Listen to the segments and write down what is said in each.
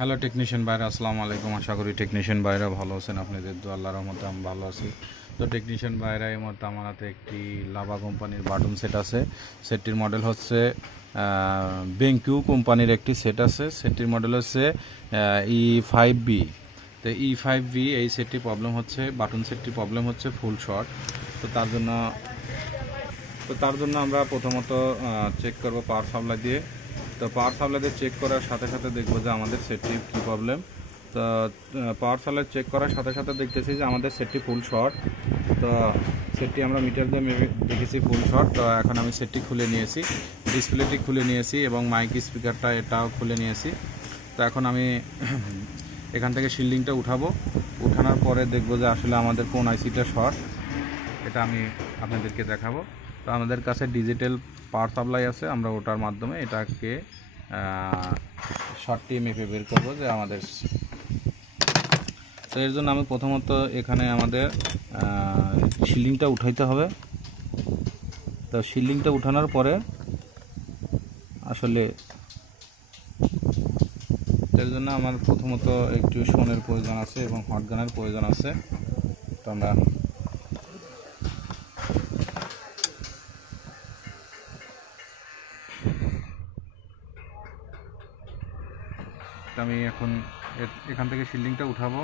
Hello technician ভাইরা, আসসালামু আলাইকুম। আশা করি টেকনিশিয়ান ভাইরা ভালো আছেন। আপনাদের দোয়া আল্লাহর রহমতে আমি ভালো আছি। তো টেকনিশিয়ান ভাইরা এই মুহূর্তে আমার হাতে একটি লাভা কোম্পানির বাটন সেট আছে। সেটটির মডেল হচ্ছে বেঙ্কিউ কোম্পানির একটি সেট আছে। সেটটির মডেল হচ্ছে E5B। তো E5B এই সেটটির প্রবলেম হচ্ছে, বাটন সেটটির প্রবলেম হচ্ছে ফুল শর্ট। তো তার জন্য আমরা প্রথমত চেক করব পাওয়ার সাপ্লাই দিয়ে। তো পাওয়ার সাপ্লাই দিয়ে চেক করার সাথে সাথে দেখব যে আমাদের সেটটির কী প্রবলেম। তো পাওয়ার সাপ্লাই চেক করার সাথে সাথে দেখতেছি যে আমাদের সেটটি ফুল শর্ট। তো সেটটি আমরা মিটার দিয়ে দেখেছি ফুল শর্ট। তো এখন আমি সেটটি খুলে নিয়েছি, ডিসপ্লেটি খুলে নিয়েছি এবং মাইক স্পিকারটা এটাও খুলে নিয়েছি। তো এখন আমি এখান থেকে শিল্ডিংটা উঠানোর পরে দেখব যে আসলে আমাদের কোন আইসিটা শর্ট, এটা আমি আপনাদেরকে দেখাবো। তো আমাদের কাছে ডিজিটাল পাওয়ার সাপ্লাই আছে, আমরা ওটার মাধ্যমে এটাকে শর্টটি মেপে বের করবো যে আমাদের। তো এর জন্য আমি প্রথমত এখানে আমাদের শিল্ডিংটা উঠাইতে হবে। তো শিল্ডিংটা উঠানোর পরে আসলে এর জন্য আমার প্রথমত একটু শোনের প্রয়োজন আছে এবং হট গানের প্রয়োজন আছে। তো আমরা আমি এখন এখান থেকে শিল্ডিংটা উঠাবো।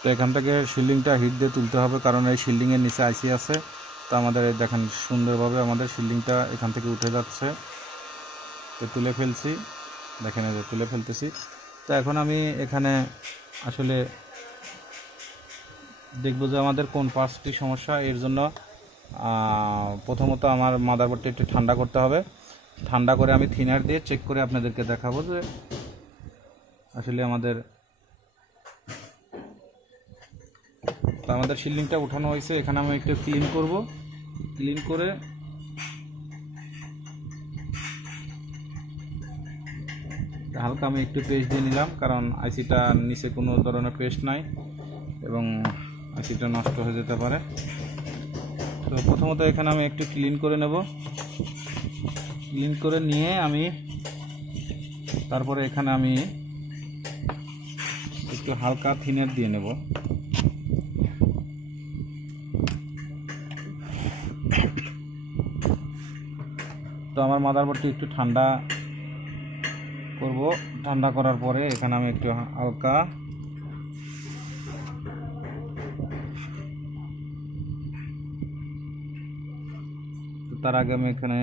তো এখান থেকে শিল্ডিংটা হিট দিয়ে তুলতে হবে, কারণ এই শিল্ডিংয়ের নিচে আইসি আছে। তো আমাদের দেখেন সুন্দরভাবে আমাদের শিল্ডিংটা এখান থেকে উঠে যাচ্ছে। তো তুলে ফেলছি, দেখেন এই যে তুলে ফেলতেছি। তো এখন আমি এখানে আসলে দেখব যে আমাদের কোন পার্টসটি সমস্যা। এর জন্য প্রথমত আমার মাদারবোর্ডটা একটু ঠান্ডা করতে হবে। ঠান্ডা করে আমি থিনার দিয়ে চেক করে আপনাদেরকে দেখাবো যে আসলে আমাদের শিল্ডিংটা উঠানো হয়েছে। এখানে আমি একটু ক্লিন করব, ক্লিন করে হালকা আমি একটু পেস্ট দিয়ে নিলাম, কারণ আইসিটা নিচে কোনো ধরনের পেস্ট নাই এবং আইসিটা নষ্ট হয়ে যেতে পারে। তো প্রথমত এখানে আমি একটু ক্লিন করে নেব। ক্লিন করে নিয়ে আমি তারপরে এখানে আমি একটু হালকা থিনার দিয়ে নেব। তো আমার মাদারবোর্ডটি একটু ঠান্ডা করব। ঠান্ডা করার পরে এখানে আমি একটু হালকা তার আগে আমি এখানে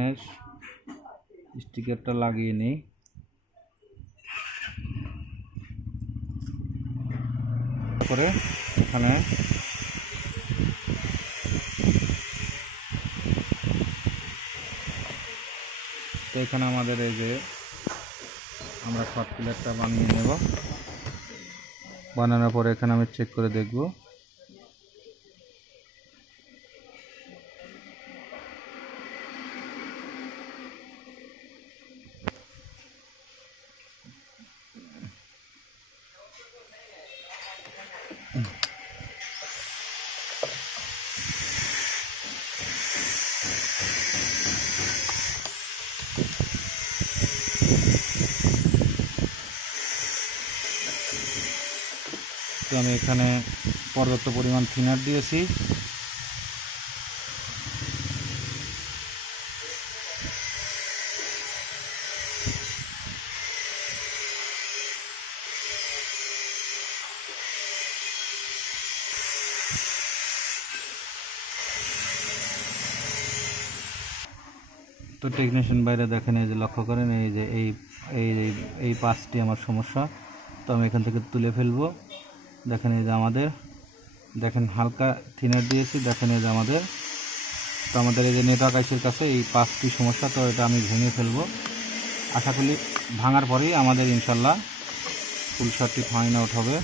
স্টিকারটা লাগিয়ে নিই। তারপরে এখানে তো এখানে আমাদের এই যে আমরা শর্ট পিলারটা বানিয়ে নেব। বানানোর পরে এখানে আমি চেক করে দেখব। তো আমি এখানে পর্যাপ্ত পরিমাণ থিনার দিয়েছি। তো টেকনিশিয়ান বাইরে দেখেন, এই যে লক্ষ্য করেন, এই যে এই এই এই পাঁচটি আমার সমস্যা। তো আমি এখান থেকে তুলে ফেলবো। দেখেন এই যে আমাদের, দেখেন হালকা থিনার দিয়েছি, দেখেন এই যে আমাদের। তো আমাদের এই যে নেটওয়ার্ক আইসির কাছে এই পাঁচটি সমস্যা। তো এটা আমি ভেঙে ফেলবো। আশা করি ভাঙার পরেই আমাদের ইনশাল্লাহ ফুল শটটি ফাইন আউট হবে।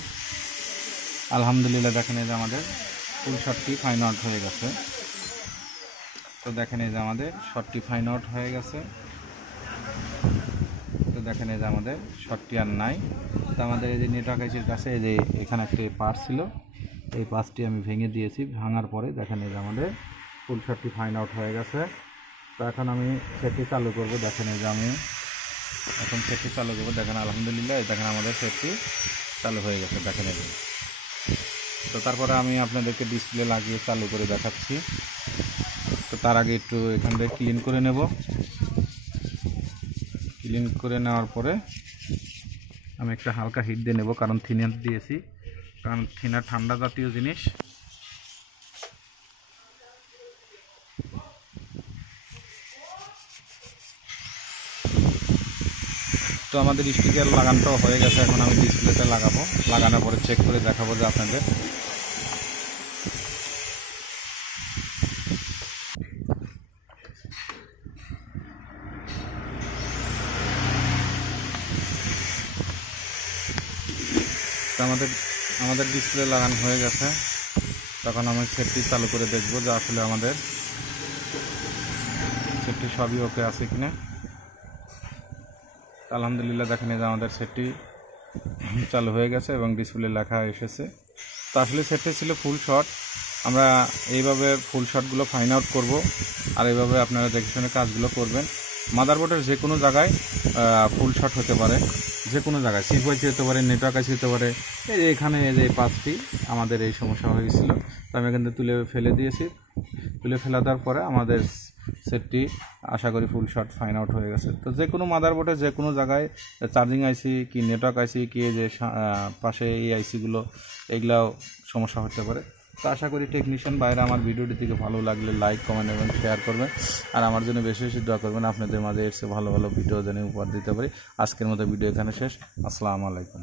আলহামদুলিল্লাহ, দেখেন এই যে আমাদের ফুল শটটি ফাইন আউট হয়ে গেছে। তো দেখেন এই যে আমাদের শটটি ফাইন আউট হয়ে গেছে। তো দেখেন এই যে আমাদের শটটি আর নাই। তো আমাদের এই যে নেটওয়ার্ক আইসির কাছে এই যে এখানে একটি পার্ট ছিল, এই পার্টটি আমি ভেঙে দিয়েছি। ভাঙার পরে দেখেন এই যে আমাদের ফুল শটটি ফাইন আউট হয়ে গেছে। তো এখন আমি সেটটি চালু করব। দেখেন এই যে আমি এখন সেটটি চালু করবো। দেখেন আলহামদুলিল্লাহ, দেখেন আমাদের সেটটি চালু হয়ে গেছে। দেখেন এই যে। তো তারপরে আমি আপনাদেরকে ডিসপ্লে লাগিয়ে চালু করে দেখাচ্ছি। তো তার আগে একটু এখান থেকে ক্লিন করে নেব। ক্লিন করে নেওয়ার পরে আমি একটা হালকা হিট দিয়ে নেব, কারণ থিনার দিয়েছি, কারণ থিনার ঠান্ডা জাতীয় জিনিস। তো আমাদের স্টিকার লাগানোটাও হয়ে গেছে। এখন আমি ডিসপ্লেতে লাগাবো, লাগানোর পরে চেক করে দেখাবো যে আপনাদের। তো আমাদের ডিসপ্লে লাগানো হয়ে গেছে। তখন আমি সেটটি চালু করে দেখব যে আসলে আমাদের সেটটি সবই ওকে আছে কিনা। আলহামদুলিল্লাহ, দেখেন এই যে আমাদের সেটটি চালু হয়ে গেছে এবং ডিসপ্লে লেখা এসেছে। তো আসলে সেটটি ছিল ফুল শট। আমরা এইভাবে ফুল শটগুলো ফাইন্ড আউট করব, আর এইভাবে আপনারা দেখে শুনে কাজগুলো করবেন। মাদারবোর্ডের যে কোনো জায়গায় ফুল শট হতে পারে, যে কোনো জায়গায় সিপওয়াইসি হতে পারে, নেটওয়ার্ক আইসি হতে পারে। এই যে এখানে এই যে 5টি আমাদের এই সমস্যা হয়েছিল। তো আমি এখান থেকে তুলে ফেলে দিয়েছি। তুলে ফেলা দেওয়ার পরে আমাদের সেটটি আশা করি ফুল শট ফাইন্ড আউট হয়ে গেছে। তো যে কোনো মাদারবোর্ডে যে কোনো জায়গায় চার্জিং আইসি কি নেটওয়ার্ক আইসি কি যে পাশে এই আইসিগুলো, এগুলাও সমস্যা হতে পারে। তো আশা করি টেকনিশিয়ান বাইরে আমার ভিডিওটি থেকে ভালো লাগলে লাইক, কমেন্ট এবং শেয়ার করবেন, আর আমার জন্য বেশি বেশি দোয়া করবেন। আপনাদের মাঝে এসে ভালো ভালো ভিডিও যেন উপহার দিতে পারি। আজকের মতো ভিডিও এখানে শেষ। আসসালামু আলাইকুম।